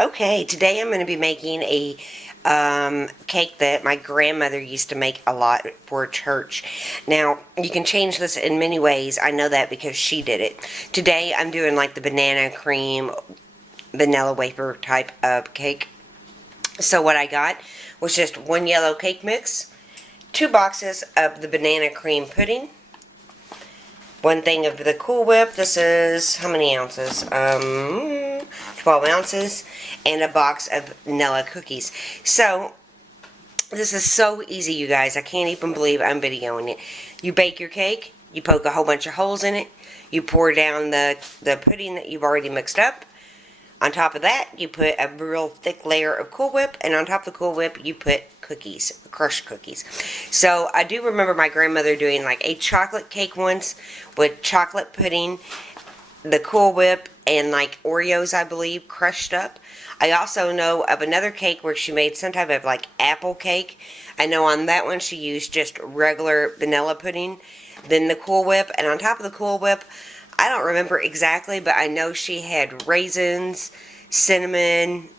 Okay, today I'm going to be making a cake that my grandmother used to make a lot for church. Now, you can change this in many ways. I know that because she did it. Today I'm doing like the banana cream, vanilla wafer type of cake. So what I got was just one yellow cake mix, 2 boxes of the banana cream pudding, 1 thing of the Cool Whip. This is, how many ounces? 12 ounces. And a box of vanilla cookies. So, this is so easy, you guys. I can't even believe I'm videoing it. You bake your cake. You poke a whole bunch of holes in it. You pour down the pudding that you've already mixed up. On top of that, you put a real thick layer of Cool Whip, and on top of the Cool Whip, you put cookies, crushed cookies. So I do remember my grandmother doing like a chocolate cake once with chocolate pudding, the Cool Whip, and like Oreos, I believe, crushed up. I also know of another cake where she made some type of like apple cake. I know on that one she used just regular vanilla pudding, then the Cool Whip, and on top of the Cool Whip, I don't remember exactly, but I know she had raisins, cinnamon,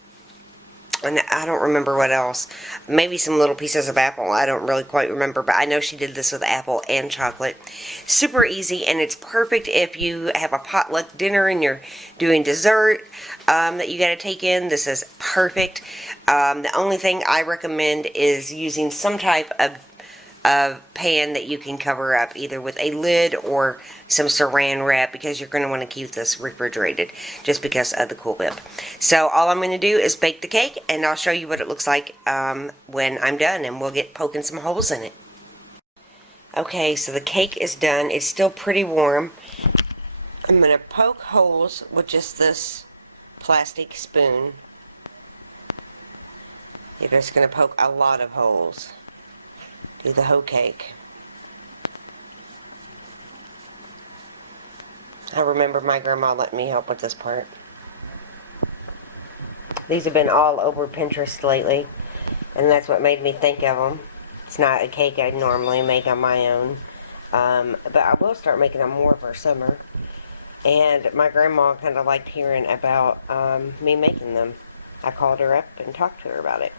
and I don't remember what else. Maybe some little pieces of apple. I don't really quite remember, but I know she did this with apple and chocolate. Super easy, and it's perfect if you have a potluck dinner and you're doing dessert that you got to take in. This is perfect. The only thing I recommend is using some type of pan that you can cover up, either with a lid or some saran wrap, because you're going to want to keep this refrigerated just because of the Cool Whip. So all I'm going to do is bake the cake, and I'll show you what it looks like when I'm done, and we'll get poking some holes in it. Okay, so the cake is done. It's still pretty warm. I'm going to poke holes with just this plastic spoon. You're just going to poke a lot of holes. Do the whole cake. I remember my grandma letting me help with this part. These have been all over Pinterest lately, and that's what made me think of them. It's not a cake I normally make on my own, but I will start making them more for summer. And my grandma kind of liked hearing about me making them. I called her up and talked to her about it.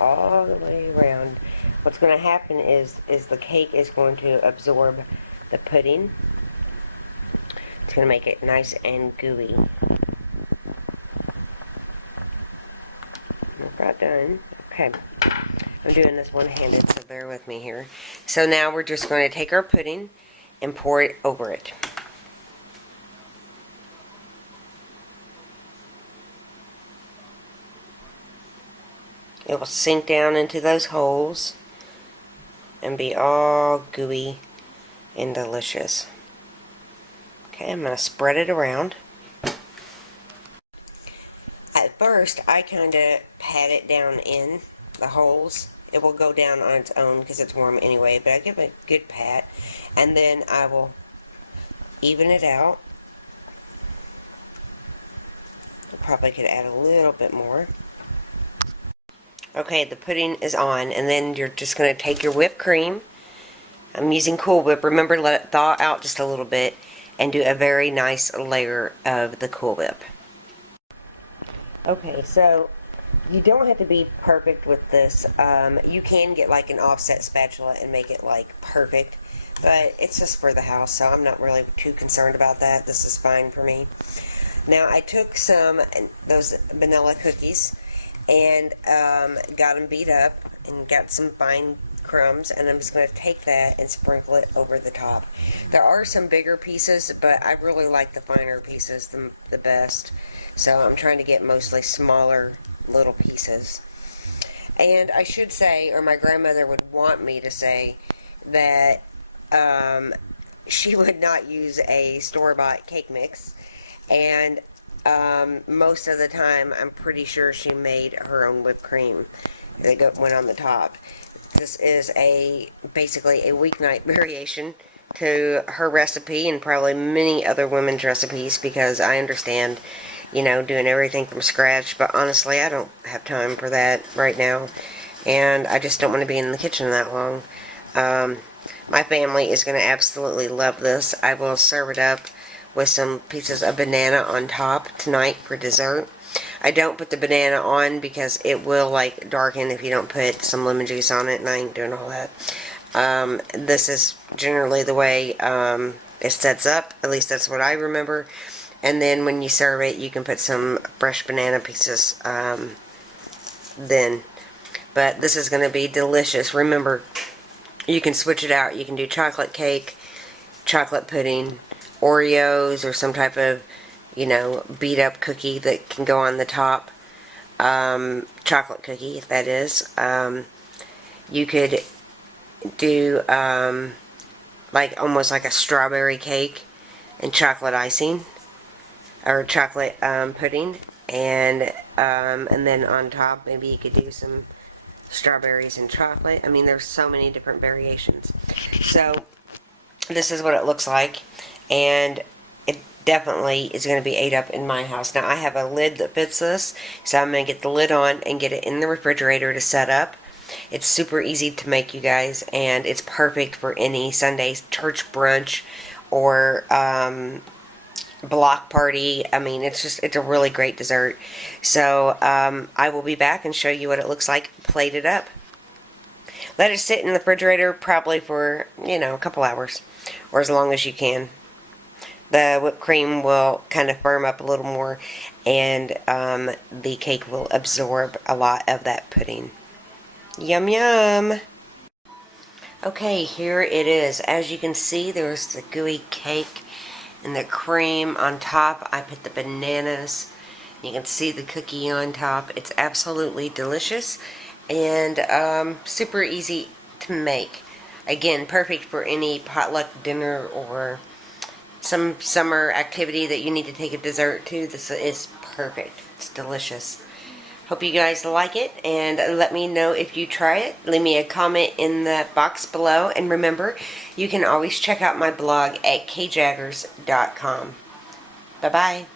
All the way around. What's going to happen is the cake is going to absorb the pudding. It's going to make it nice and gooey. I've got done. Okay. I'm doing this one-handed, so bear with me here. So now we're just going to take our pudding and pour it over it. It will sink down into those holes and be all gooey and delicious. Okay, I'm going to spread it around. At first, I kind of pat it down in the holes. It will go down on its own because it's warm anyway, but I give it a good pat, and then I will even it out. I probably could add a little bit more. Okay, the pudding is on, and then you're just going to take your whipped cream. I'm using Cool Whip. Remember, let it thaw out just a little bit, and do a very nice layer of the Cool Whip. Okay, so you don't have to be perfect with this. You can get like an offset spatula and make it like perfect, but it's just for the house, so I'm not really too concerned about that. This is fine for me. Now, I took those vanilla cookies and got them beat up and got some fine crumbs, and I'm just going to take that and sprinkle it over the top. There are some bigger pieces, but I really like the finer pieces the best, so I'm trying to get mostly smaller little pieces. And I should say, or my grandmother would want me to say, that she would not use a store-bought cake mix, and most of the time, I'm pretty sure she made her own whipped cream that went on the top. This is basically a weeknight variation to her recipe and probably many other women's recipes, because I understand, doing everything from scratch, but honestly, I don't have time for that right now, and I just don't want to be in the kitchen that long. My family is going to absolutely love this. I will serve it up with some pieces of banana on top tonight for dessert. I don't put the banana on because it will like darken if you don't put some lemon juice on it, and I ain't doing all that. This is generally the way it sets up. At least that's what I remember. And then when you serve it, you can put some fresh banana pieces then. But this is going to be delicious. Remember, you can switch it out. You can do chocolate cake, chocolate pudding, Oreos, or some type of, beat up cookie that can go on the top. Chocolate cookie, if that is. You could do like almost like a strawberry cake and chocolate icing, or chocolate pudding, and then on top maybe you could do some strawberries and chocolate. I mean, there's so many different variations. So this is what it looks like, and it definitely is going to be ate up in my house. Now I have a lid that fits this, so I'm going to get the lid on and get it in the refrigerator to set up. It's super easy to make, you guys, and it's perfect for any Sunday church brunch or block party. I mean, it's a really great dessert. So I will be back and show you what it looks like plated up. Let it sit in the refrigerator probably for, a couple hours, or as long as you can. The whipped cream will kind of firm up a little more, and the cake will absorb a lot of that pudding. Yum yum! Okay, here it is. As you can see, there's the gooey cake and the cream on top. I put the bananas. You can see the cookie on top. It's absolutely delicious and super easy to make. Again, perfect for any potluck dinner or some summer activity that you need to take a dessert to. This is perfect. It's delicious. Hope you guys like it, and let me know if you try it. Leave me a comment in the box below, and remember, you can always check out my blog at kjaggers.com. Bye-bye.